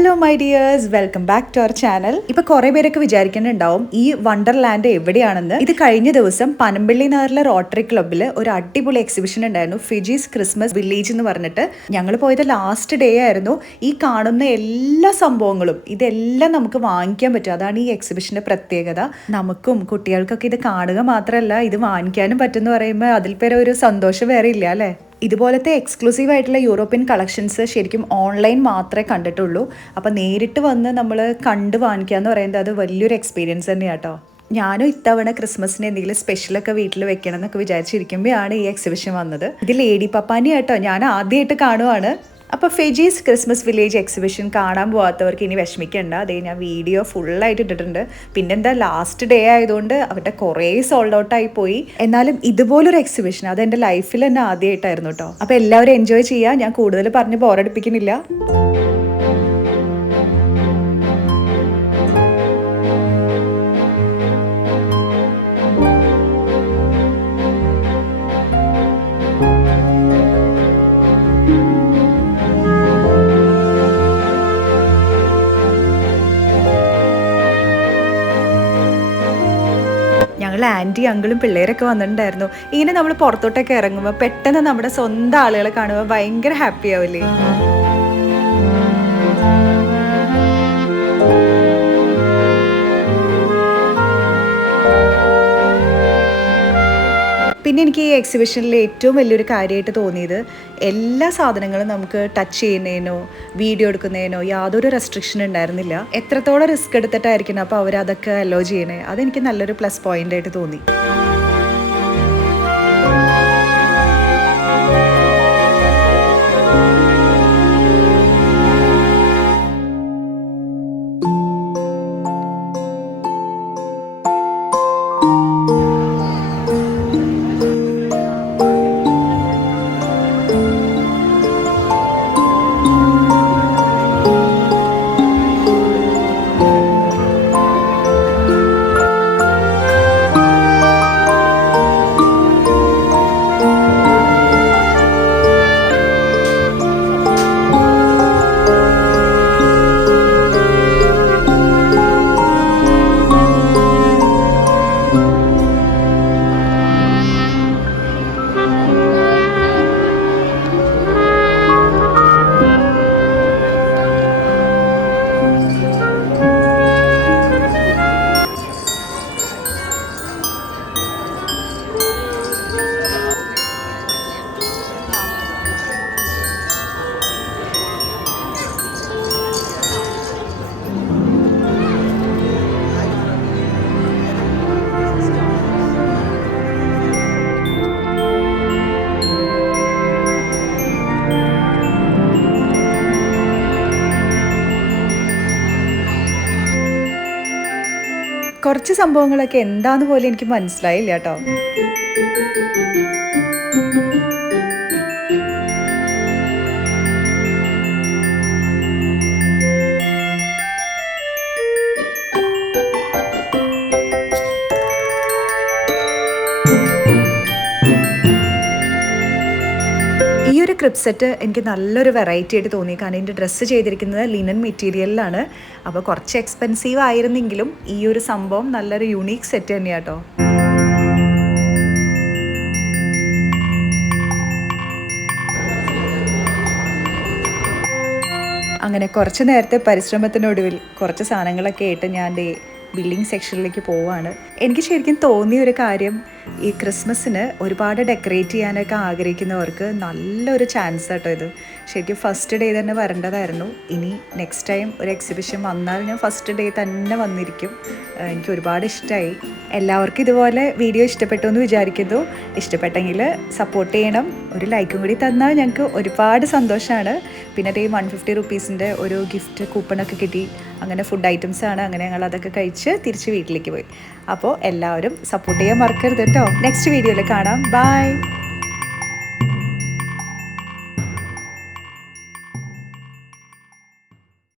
Hello my dears, welcome back to our channel. ഇപ്പൊ കുറെ പേരൊക്കെ വിചാരിക്കുന്നുണ്ടാവും ഈ വണ്ടർലാൻഡ് എവിടെയാണെന്ന്. ഇത് കഴിഞ്ഞ ദിവസം പനമ്പള്ളി നഗറിലെ റോട്ടറി ക്ലബ്ബിൽ ഒരു അടിപൊളി എക്സിബിഷൻ ഉണ്ടായിരുന്നു, ഫിജീസ് ക്രിസ്മസ് വില്ലേജ് എന്ന് പറഞ്ഞിട്ട്. ഞങ്ങൾ പോയത് ലാസ്റ്റ് ഡേ ആയിരുന്നു. ഈ കാണുന്ന എല്ലാ സംഭവങ്ങളും ഇതെല്ലാം നമുക്ക് വാങ്ങിക്കാൻ പറ്റും. അതാണ് ഈ എക്സിബിഷന്റെ പ്രത്യേകത. നമുക്കും കുട്ടികൾക്കൊക്കെ ഇത് കാണുക മാത്രമല്ല, ഇത് വാങ്ങിക്കാനും പറ്റുമെന്ന് പറയുമ്പോൾ അതിൽ പേരെ ഒരു സന്തോഷം വേറെ ഇല്ല അല്ലേ. ഇതുപോലത്തെ എക്സ്ക്ലൂസീവ് ആയിട്ടുള്ള യൂറോപ്യൻ കളക്ഷൻസ് ശരിക്കും ഓൺലൈൻ മാത്രമേ കണ്ടിട്ടുള്ളൂ. അപ്പോൾ നേരിട്ട് വന്ന് നമ്മൾ കണ്ട് വാങ്ങിക്കുക എന്ന് പറയുന്നത് അത് വലിയൊരു എക്സ്പീരിയൻസ് തന്നെയാണ് കേട്ടോ. ഞാനും ഇത്തവണ ക്രിസ്മസിന് എന്തെങ്കിലും സ്പെഷ്യലൊക്കെ വീട്ടിൽ വെക്കണം എന്നൊക്കെ വിചാരിച്ചിരിക്കുമ്പോഴാണ് ഈ എക്സിബിഷൻ വന്നത്. ഇത് ലേഡി പപ്പാനി കേട്ടോ, ഞാൻ ആദ്യമായിട്ട് കാണുവാണ്. അപ്പോൾ ഫിജീസ് ക്രിസ്മസ് വില്ലേജ് എക്സിബിഷൻ കാണാൻ പോകാത്തവർക്ക് ഇനി വിഷമിക്കേണ്ട. അതേ ഞാൻ വീഡിയോ ഫുള്ളായിട്ട് ഇട്ടിട്ടുണ്ട്. പിന്നെന്താ, ലാസ്റ്റ് ഡേ ആയതുകൊണ്ട് അവരുടെ കുറേ സോൾഡ് ഔട്ടായി പോയി. എന്നാലും ഇതുപോലൊരു എക്സിബിഷൻ അതെൻ്റെ ലൈഫിൽ തന്നെ ആദ്യമായിട്ടായിരുന്നു കേട്ടോ. അപ്പോൾ എല്ലാവരും എൻജോയ് ചെയ്യുക. ഞാൻ കൂടുതൽ പറഞ്ഞ് ബോറടിപ്പിക്കുന്നില്ല. ഞങ്ങൾ ആൻറ്റി അങ്കിളും പിള്ളേരൊക്കെ വന്നിട്ടുണ്ടായിരുന്നു. ഇങ്ങനെ നമ്മൾ പുറത്തോട്ടൊക്കെ ഇറങ്ങുമ്പോൾ പെട്ടെന്ന് നമ്മുടെ സ്വന്തം ആളുകളെ കാണുമ്പോൾ ഭയങ്കര ഹാപ്പി ആവില്ലേ. പിന്നെ എനിക്ക് ഈ എക്സിബിഷനിൽ ഏറ്റവും വലിയൊരു കാര്യമായിട്ട് തോന്നിയത് എല്ലാ സാധനങ്ങളും നമുക്ക് ടച്ച് ചെയ്യുന്നതിനോ വീഡിയോ എടുക്കുന്നതിനോ യാതൊരു റെസ്ട്രിക്ഷൻ ഉണ്ടായിരുന്നില്ല. എത്രത്തോളം റിസ്ക് എടുത്തിട്ടായിരിക്കണം അപ്പോൾ അവരതൊക്കെ അലോ ചെയ്യണേ. അതെനിക്ക് നല്ലൊരു പ്ലസ് പോയിന്റ് ആയിട്ട് തോന്നി. കുറച്ച് സംഭവങ്ങളൊക്കെ എന്താന്ന് പോലും എനിക്ക് മനസ്സിലായില്ല കേട്ടോ. ഈ ഒരു ക്രിപ്പ് സെറ്റ് എനിക്ക് നല്ലൊരു വെറൈറ്റി ആയിട്ട് തോന്നി. കാരണം എൻ്റെ ഡ്രസ്സ് ചെയ്തിരിക്കുന്നത് ലിനൻ മെറ്റീരിയലിലാണ്. അപ്പോൾ കുറച്ച് എക്സ്പെൻസീവ് ആയിരുന്നെങ്കിലും ഈ ഒരു സംഭവം നല്ലൊരു യുണീക്ക് സെറ്റ് തന്നെയാണ് കേട്ടോ. അങ്ങനെ കുറച്ച് നേരത്തെ പരിശ്രമത്തിനൊടുവിൽ കുറച്ച് സാധനങ്ങളൊക്കെ ആയിട്ട് ഞാൻ ബില്ലിംഗ് സെക്ഷനിലേക്ക് പോവാണ്. എനിക്ക് ശരിക്കും തോന്നിയ ഒരു കാര്യം, ഈ ക്രിസ്മസിന് ഒരുപാട് ഡെക്കറേറ്റ് ചെയ്യാനൊക്കെ ആഗ്രഹിക്കുന്നവർക്ക് നല്ലൊരു ചാൻസ് കേട്ടോ ഇത്. ശരിക്കും ഫസ്റ്റ് ഡേ തന്നെ വരേണ്ടതായിരുന്നു. ഇനി നെക്സ്റ്റ് ടൈം ഒരു എക്സിബിഷൻ വന്നാൽ ഞാൻ ഫസ്റ്റ് ഡേ തന്നെ വന്നിരിക്കും. എനിക്ക് ഒരുപാട് ഇഷ്ടമായി. എല്ലാവർക്കും ഇതുപോലെ വീഡിയോ ഇഷ്ടപ്പെട്ടു എന്ന് വിചാരിക്കുന്നു. ഇഷ്ടപ്പെട്ടെങ്കിൽ സപ്പോർട്ട് ചെയ്യണം. ഒരു ലൈക്കും കൂടി തന്നാൽ ഞങ്ങൾക്ക് ഒരുപാട് സന്തോഷമാണ്. പിന്നെ അതേ 150 റുപ്പീസിൻ്റെ ഒരു ഗിഫ്റ്റ് കൂപ്പണൊക്കെ കിട്ടി. അങ്ങനെ ഫുഡ് ഐറ്റംസാണ്. അങ്ങനെ ഞങ്ങൾ അതൊക്കെ കഴിച്ച് തിരിച്ച് വീട്ടിലേക്ക് പോയി. അപ്പോൾ എല്ലാവരും സപ്പോർട്ട് ചെയ്യാൻ മറക്കരുത് കേട്ടോ. നെക്സ്റ്റ് വീഡിയോയിൽ കാണാം. ബൈ.